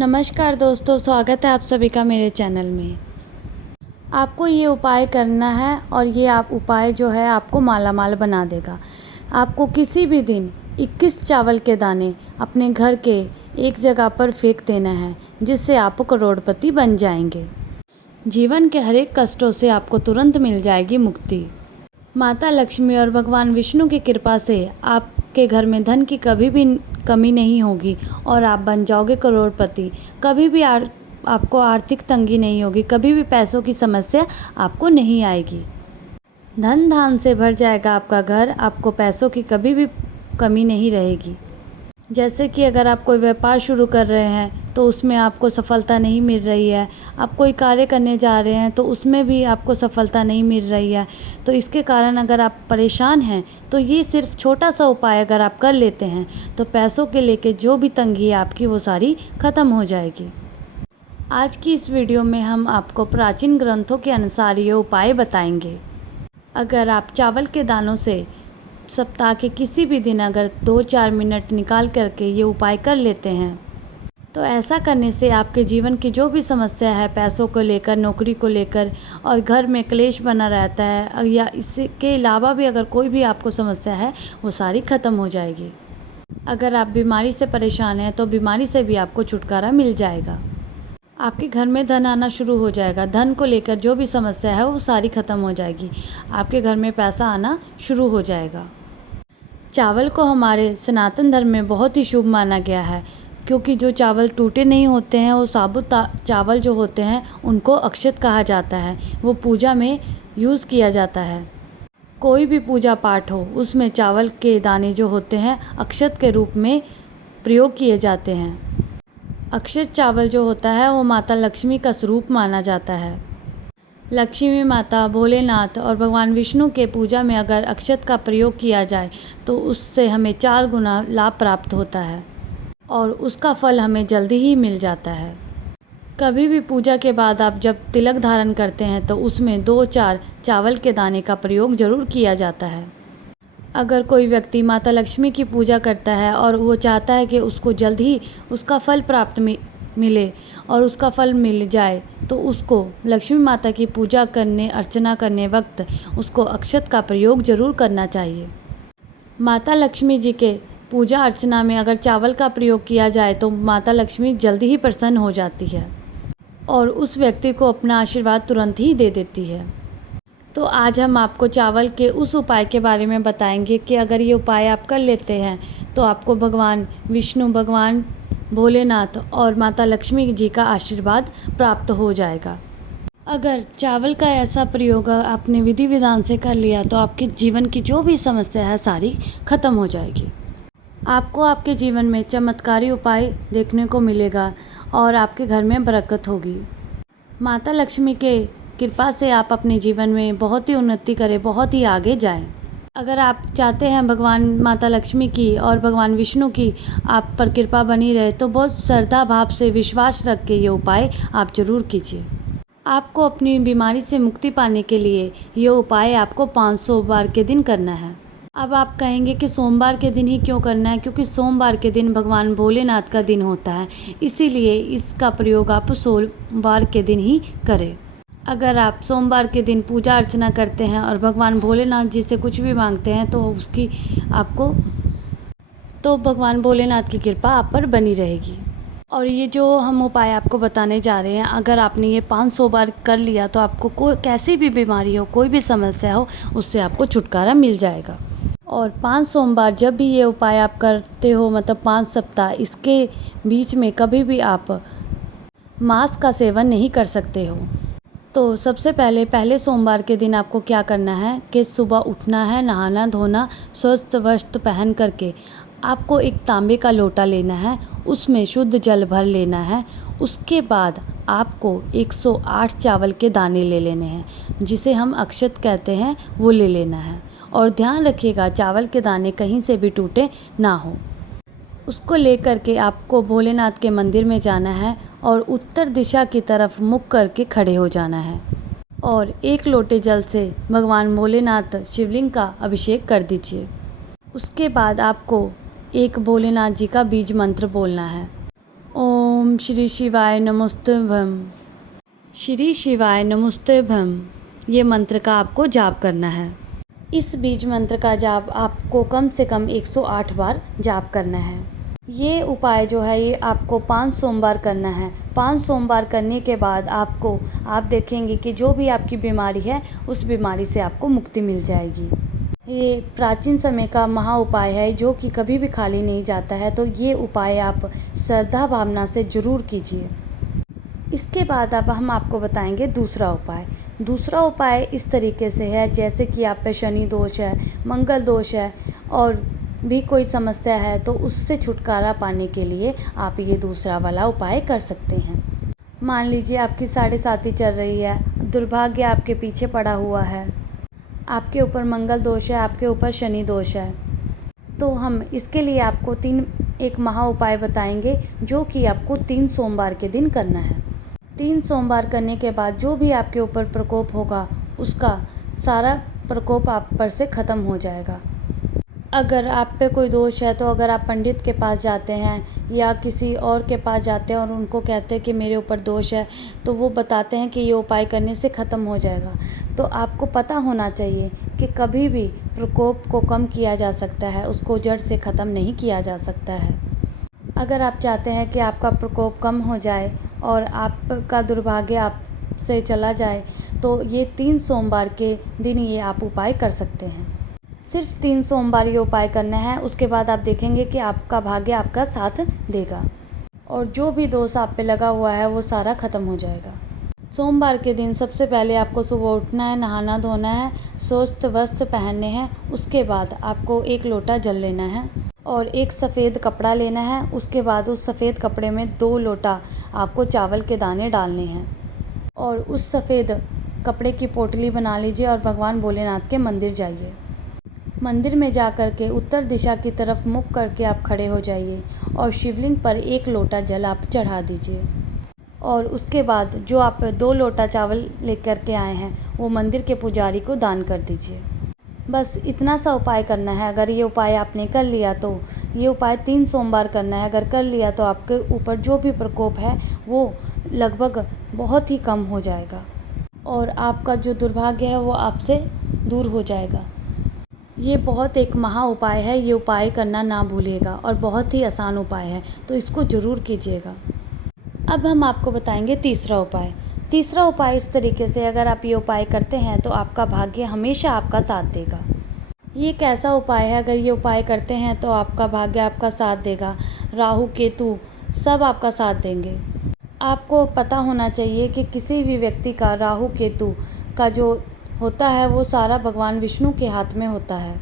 नमस्कार दोस्तों, स्वागत है आप सभी का मेरे चैनल में। आपको ये उपाय करना है और ये उपाय जो है आपको मालामाल बना देगा। आपको किसी भी दिन 21 चावल के दाने अपने घर के एक जगह पर फेंक देना है, जिससे आप करोड़पति बन जाएंगे। जीवन के हर एक कष्टों से आपको तुरंत मिल जाएगी मुक्ति। माता लक्ष्मी और भगवान विष्णु की कृपा से आपके घर में धन की कभी भी कमी नहीं होगी और आप बन जाओगे करोड़पति। कभी भी आपको आर्थिक तंगी नहीं होगी, कभी भी पैसों की समस्या आपको नहीं आएगी। धन धान से भर जाएगा आपका घर, आपको पैसों की कभी भी कमी नहीं रहेगी। जैसे कि अगर आप कोई व्यापार शुरू कर रहे हैं तो उसमें आपको सफलता नहीं मिल रही है, आप कोई कार्य करने जा रहे हैं तो उसमें भी आपको सफलता नहीं मिल रही है, तो इसके कारण अगर आप परेशान हैं तो ये सिर्फ छोटा सा उपाय अगर आप कर लेते हैं तो पैसों के लेके जो भी तंगी है आपकी वो सारी ख़त्म हो जाएगी। आज की इस वीडियो में हम आपको प्राचीन ग्रंथों के अनुसार ये उपाय बताएंगे। अगर आप चावल के दानों से सप्ताह के किसी भी दिन अगर 2-4 मिनट निकाल करके ये उपाय कर लेते हैं तो ऐसा करने से आपके जीवन की जो भी समस्या है, पैसों को लेकर, नौकरी को लेकर और घर में क्लेश बना रहता है या इसके अलावा भी अगर कोई भी आपको समस्या है वो सारी ख़त्म हो जाएगी। अगर आप बीमारी से परेशान हैं तो बीमारी से भी आपको छुटकारा मिल जाएगा। आपके घर में धन आना शुरू हो जाएगा। धन को लेकर जो भी समस्या है वो सारी ख़त्म हो जाएगी। आपके घर में पैसा आना शुरू हो जाएगा। चावल को हमारे सनातन धर्म में बहुत ही शुभ माना गया है, क्योंकि जो चावल टूटे नहीं होते हैं वो साबुत चावल जो होते हैं उनको अक्षत कहा जाता है। वो पूजा में यूज़ किया जाता है। कोई भी पूजा पाठ हो उसमें चावल के दाने जो होते हैं अक्षत के रूप में प्रयोग किए जाते हैं। अक्षत चावल जो होता है वो माता लक्ष्मी का स्वरूप माना जाता है। लक्ष्मी माता, भोलेनाथ और भगवान विष्णु के पूजा में अगर अक्षत का प्रयोग किया जाए तो उससे हमें 4 गुना लाभ प्राप्त होता है और उसका फल हमें जल्दी ही मिल जाता है। कभी भी पूजा के बाद आप जब तिलक धारण करते हैं तो उसमें 2-4 चावल के दाने का प्रयोग ज़रूर किया जाता है। अगर कोई व्यक्ति माता लक्ष्मी की पूजा करता है और वो चाहता है कि उसको जल्द ही उसका फल प्राप्त मिले और उसका फल मिल जाए तो उसको लक्ष्मी माता की पूजा करने, अर्चना करने वक्त उसको अक्षत का प्रयोग ज़रूर करना चाहिए। माता लक्ष्मी जी के पूजा अर्चना में अगर चावल का प्रयोग किया जाए तो माता लक्ष्मी जल्दी ही प्रसन्न हो जाती है और उस व्यक्ति को अपना आशीर्वाद तुरंत ही दे देती है। तो आज हम आपको चावल के उस उपाय के बारे में बताएंगे कि अगर ये उपाय आप कर लेते हैं तो आपको भगवान विष्णु, भगवान भोलेनाथ और माता लक्ष्मी जी का आशीर्वाद प्राप्त हो जाएगा। अगर चावल का ऐसा प्रयोग आपने विधि विधान से कर लिया तो आपके जीवन की जो भी समस्या है सारी ख़त्म हो जाएगी। आपको आपके जीवन में चमत्कारी उपाय देखने को मिलेगा और आपके घर में बरकत होगी। माता लक्ष्मी के कृपा से आप अपने जीवन में बहुत ही उन्नति करें, बहुत ही आगे जाएं। अगर आप चाहते हैं भगवान माता लक्ष्मी की और भगवान विष्णु की आप पर कृपा बनी रहे तो बहुत श्रद्धा भाव से विश्वास रख के ये उपाय आप ज़रूर कीजिए। आपको अपनी बीमारी से मुक्ति पाने के लिए ये उपाय आपको 5 सोमवार के दिन करना है। अब आप कहेंगे कि सोमवार के दिन ही क्यों करना है, क्योंकि सोमवार के दिन भगवान भोलेनाथ का दिन होता है, इसीलिए इसका प्रयोग आप सोमवार के दिन ही करें। अगर आप सोमवार के दिन पूजा अर्चना करते हैं और भगवान भोलेनाथ जी से कुछ भी मांगते हैं तो भगवान भोलेनाथ की कृपा आप पर बनी रहेगी। और ये जो हम उपाय आपको बताने जा रहे हैं, अगर आपने ये 500 बार कर लिया तो आपको कैसी भी बीमारी हो, कोई भी समस्या हो, उससे आपको छुटकारा मिल जाएगा। और 5 सोमवार जब भी ये उपाय आप करते हो, मतलब 5 सप्ताह, इसके बीच में कभी भी आप मांस का सेवन नहीं कर सकते हो। तो सबसे पहले सोमवार के दिन आपको क्या करना है कि सुबह उठना है, नहाना धोना, स्वस्थ वस्त्र पहन करके आपको एक तांबे का लोटा लेना है, उसमें शुद्ध जल भर लेना है। उसके बाद आपको 108 चावल के दाने ले लेने हैं, जिसे हम अक्षत कहते हैं, वो ले लेना है। और ध्यान रखिएगा चावल के दाने कहीं से भी टूटे ना हो। उसको लेकर के आपको भोलेनाथ के मंदिर में जाना है और उत्तर दिशा की तरफ मुख करके खड़े हो जाना है और 1 लोटे जल से भगवान भोलेनाथ शिवलिंग का अभिषेक कर दीजिए। उसके बाद आपको एक भोलेनाथ जी का बीज मंत्र बोलना है। ओम ओम श्री शिवाय नमोस्तुभ्यम। श्री शिवाय नमोस्तुभ्यम, ये मंत्र का आपको जाप करना है। इस बीज मंत्र का जाप आपको कम से कम 108 बार जाप करना है। ये उपाय जो है ये आपको 5 सोमवार करना है। 5 सोमवार करने के बाद आप देखेंगे कि जो भी आपकी बीमारी है उस बीमारी से आपको मुक्ति मिल जाएगी। ये प्राचीन समय का महा उपाय है जो कि कभी भी खाली नहीं जाता है, तो ये उपाय आप श्रद्धा भावना से ज़रूर कीजिए। इसके बाद अब हम आपको बताएंगे दूसरा उपाय। दूसरा उपाय इस तरीके से है, जैसे कि आप पे शनि दोष है, मंगल दोष है और भी कोई समस्या है, तो उससे छुटकारा पाने के लिए आप ये दूसरा वाला उपाय कर सकते हैं। मान लीजिए आपकी 7.5 चल रही है, दुर्भाग्य आपके पीछे पड़ा हुआ है, आपके ऊपर मंगल दोष है, आपके ऊपर शनि दोष है, तो हम इसके लिए आपको एक महा उपाय बताएंगे जो कि आपको 3 सोमवार के दिन करना है। 3 सोमवार करने के बाद जो भी आपके ऊपर प्रकोप होगा उसका सारा प्रकोप आप पर से ख़त्म हो जाएगा। अगर आप पे कोई दोष है तो अगर आप पंडित के पास जाते हैं या किसी और के पास जाते हैं और उनको कहते हैं कि मेरे ऊपर दोष है, तो वो बताते हैं कि ये उपाय करने से ख़त्म हो जाएगा। तो आपको पता होना चाहिए कि कभी भी प्रकोप को कम किया जा सकता है, उसको जड़ से ख़त्म नहीं किया जा सकता है। अगर आप चाहते हैं कि आपका प्रकोप कम हो जाए और आपका दुर्भाग्य आपसे चला जाए, तो ये 3 सोमवार के दिन ये आप उपाय कर सकते हैं। सिर्फ 3 सोमवार ये उपाय करना है, उसके बाद आप देखेंगे कि आपका भाग्य आपका साथ देगा और जो भी दोष आप पे लगा हुआ है वो सारा ख़त्म हो जाएगा। सोमवार के दिन सबसे पहले आपको सुबह उठना है, नहाना धोना है, स्वस्थ वस्त्र पहनने हैं। उसके बाद आपको 1 लोटा जल लेना है और एक सफ़ेद कपड़ा लेना है। उसके बाद उस सफ़ेद कपड़े में 2 लोटा आपको चावल के दाने डालने हैं और उस सफ़ेद कपड़े की पोटली बना लीजिए और भगवान भोलेनाथ के मंदिर जाइए। मंदिर में जा कर के उत्तर दिशा की तरफ मुख करके आप खड़े हो जाइए और शिवलिंग पर 1 लोटा जल आप चढ़ा दीजिए और उसके बाद जो आप 2 लोटा चावल लेकर के आए हैं वो मंदिर के पुजारी को दान कर दीजिए। बस इतना सा उपाय करना है। अगर ये उपाय आपने कर लिया तो ये उपाय 3 सोमवार करना है। अगर कर लिया तो आपके ऊपर जो भी प्रकोप है वो लगभग बहुत ही कम हो जाएगा और आपका जो दुर्भाग्य है वो आपसे दूर हो जाएगा। ये बहुत एक महा उपाय है, ये उपाय करना ना भूलिएगा और बहुत ही आसान उपाय है, तो इसको ज़रूर कीजिएगा। अब हम आपको बताएंगे तीसरा उपाय। तीसरा उपाय इस तरीके से, अगर आप ये उपाय करते हैं तो आपका भाग्य हमेशा आपका साथ देगा। ये एक ऐसा उपाय है, अगर ये उपाय करते हैं तो आपका भाग्य आपका साथ देगा। राहु केतु सब आपका साथ देंगे। आपको पता होना चाहिए कि किसी भी व्यक्ति का राहु केतु का जो होता है वो सारा भगवान विष्णु के हाथ में होता है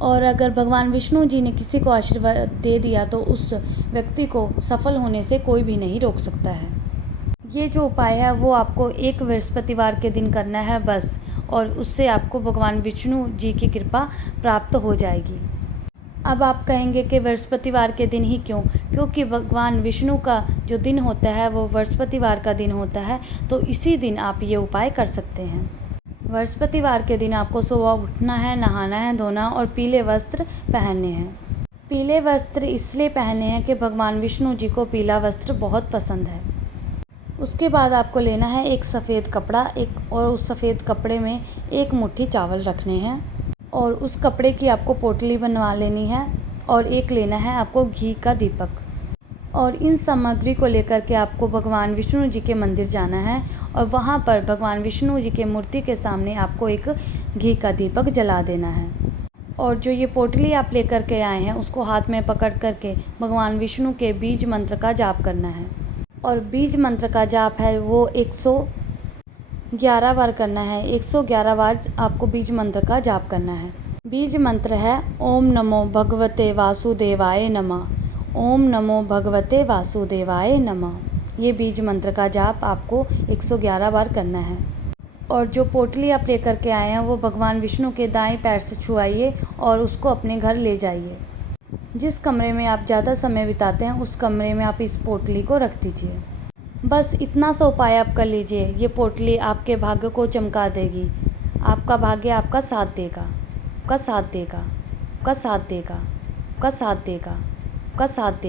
और अगर भगवान विष्णु जी ने किसी को आशीर्वाद दे दिया तो उस व्यक्ति को सफल होने से कोई भी नहीं रोक सकता है। ये जो उपाय है वो आपको एक बृहस्पतिवार के दिन करना है बस, और उससे आपको भगवान विष्णु जी की कृपा प्राप्त हो जाएगी। अब आप कहेंगे कि बृहस्पतिवार के दिन ही क्यों? क्योंकि भगवान विष्णु का जो दिन होता है वो बृहस्पतिवार का दिन होता है, तो इसी दिन आप ये उपाय कर सकते हैं। बृहस्पतिवार के दिन आपको सुबह उठना है, नहाना है, धोना और पीले वस्त्र पहनने हैं। पीले वस्त्र इसलिए पहनने हैं कि भगवान विष्णु जी को पीला वस्त्र बहुत पसंद है। उसके बाद आपको लेना है एक सफ़ेद कपड़ा, और उस सफ़ेद कपड़े में 1 मुट्ठी चावल रखने हैं और उस कपड़े की आपको पोटली बनवा लेनी है और एक लेना है आपको घी का दीपक। और इन सामग्री को लेकर के आपको भगवान विष्णु जी के मंदिर जाना है और वहाँ पर भगवान विष्णु जी के मूर्ति के सामने आपको एक घी का दीपक जला देना है और जो ये पोटली आप लेकर के आए हैं उसको हाथ में पकड़ करके भगवान विष्णु के बीज मंत्र का जाप करना है। और बीज मंत्र का जाप है वो 111 बार करना है। 111 बार आपको बीज मंत्र का जाप करना है। बीज मंत्र है ओम नमो भगवते वासुदेवाय नमः। ओम नमो भगवते वासुदेवाय नमः। ये बीज मंत्र का जाप आपको 111 बार करना है। और जो पोटली आप लेकर के आए हैं वो भगवान विष्णु के दाएं पैर से छुआइए और उसको अपने घर ले जाइए। जिस कमरे में आप ज़्यादा समय बिताते हैं उस कमरे में आप इस पोटली को रख दीजिए। बस इतना सा उपाय आप कर लीजिए। ये पोटली आपके भाग्य को चमका देगी। आपका भाग्य आपका साथ देगा, आपका साथ देगा, आपका साथ देगा, आपका साथ देगा, आपका साथ देगा।